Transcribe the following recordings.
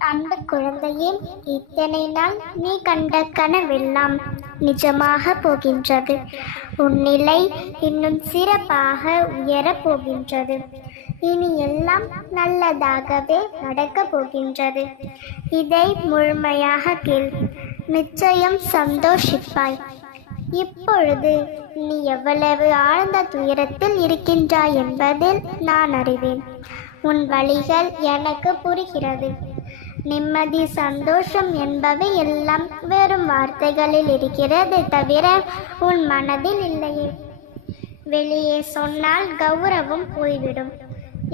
என் அன்பு குழந்தையே, இத்தனை நாள் நீ கண்ட கனவெல்லாம் நிஜமாக போகின்றது. உன் நிலை இன்னும் சிறப்பாக உயரப் போகின்றது. இனி எல்லாம் நல்லதாகவே நடக்கப் போகின்றது. இதை முழுமையாக கேள், நிச்சயம் சந்தோஷிப்பாய். இப்பொழுது நீ எவ்வளவு ஆழ்ந்த துயரத்தில் இருக்கின்றாய் என்பதில் நான் அறிவேன். உன் வழிகள் எனக்கு புரிகிறது. நிம்மதி, சந்தோஷம் என்பவை எல்லாம் வெறும் வார்த்தைகளில் இருக்கிறது தவிர உன் மனதில் இல்லையே. வெளியே சொன்னால் கௌரவம் போய்விடும்.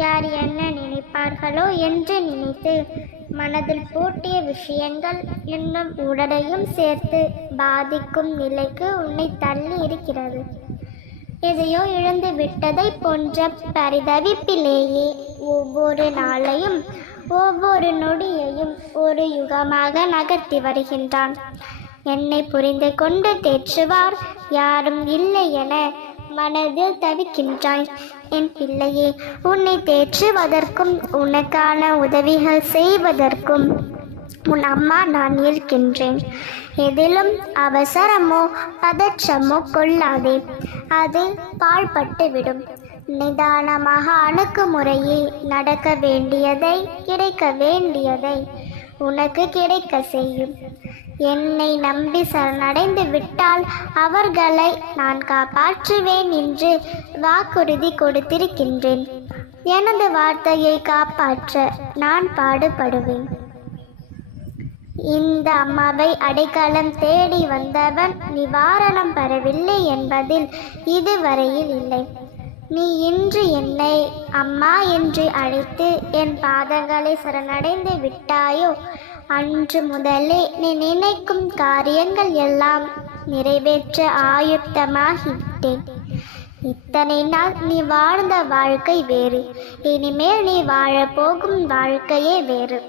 யார் என்ன நினைப்பார்களோ என்று நினைத்து மனதில் பூட்டிய விஷயங்கள் இன்னும் உடலையும் சேர்த்து பாதிக்கும் நிலைக்கு உன்னை தள்ளி இருக்கிறது. எதையோ இழந்து விட்டதை போன்ற பரிதவிப்பிலேயே ஒவ்வொரு நாளையும் ஒவ்வொரு நொடியையும் ஒரு யுகமாக நகர்த்தி வருகின்றான். என்னை புரிந்து கொண்டு தேற்றுவார் யாரும் இல்லை என மனதில் தவிக்கின்றாய். என் பிள்ளையே, உன்னை தேற்றுவதற்கும் உனக்கான உதவிகள் செய்வதற்கும் உன் அம்மா நான் இருக்கின்றேன். எதிலும் அவசரமோ பதற்றமோ கொள்ளாதே, அது பாழ்பட்டு விடும். நிதானமாக அணுகுமுறையே நடக்க வேண்டியதை, கிடைக்க வேண்டியதை உனக்கு கிடைக்க செய்யும். என்னை நம்பி சரணடைந்து விட்டால் அவர்களை நான் காப்பாற்றுவேன் என்று வாக்குறுதி கொடுத்திருக்கின்றேன். எனது வார்த்தையை காப்பாற்ற நான் பாடுபடுவேன். இந்த அம்மாவை அடைக்கலம் தேடி வந்தவன் நிவாரணம் பெறவில்லை என்பதில் இதுவரையில் இல்லை. நீ இன்று என்னை அம்மா என்று அழைத்து என் பாதங்களை சரணடைந்து விட்டாயோ, அன்று முதலே நீ நினைக்கும் காரியங்கள் எல்லாம் நிறைவேற்ற ஆயுக்தமாகிவிட்டேன். இத்தனை நாள் நீ வாழ்ந்த வாழ்க்கை வேறு, இனிமேல் நீ வாழப்போகும் வாழ்க்கையே வேறு.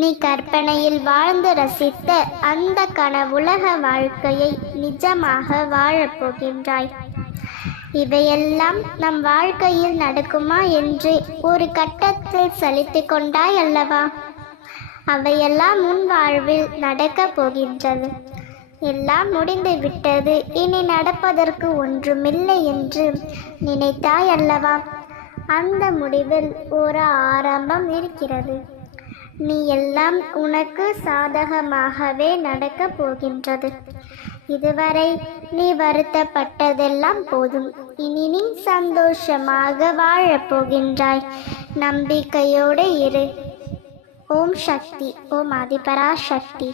நீ கற்பனையில் வாழ்ந்து ரசித்த அந்த கனவுலக வாழ்க்கையை நிஜமாக வாழப்போகின்றாய். இவையெல்லாம் நம் வாழ்க்கையில் நடக்குமா என்று ஒரு கட்டத்தில் சலித்து கொண்டாய் அல்லவா? அவையெல்லாம் உன் வாழ்வில் நடக்கப் போகின்றது. எல்லாம் முடிந்து விட்டது, இனி நடப்பதற்கு ஒன்றுமில்லை என்று நினைத்தாய் அல்லவா? அந்த முடிவில் ஒரு ஆரம்பம் இருக்கிறது. நீ எல்லாம் உனக்கு சாதகமாகவே நடக்கப் போகின்றது. இதுவரை நீ வருத்தப்பட்டதெல்லாம் போதும். இனி நீ சந்தோஷமாக வாழப்போகின்றாய். நம்பிக்கையோடு இரு. ஓம் சக்தி. ஓம் ஆதிபராசக்தி.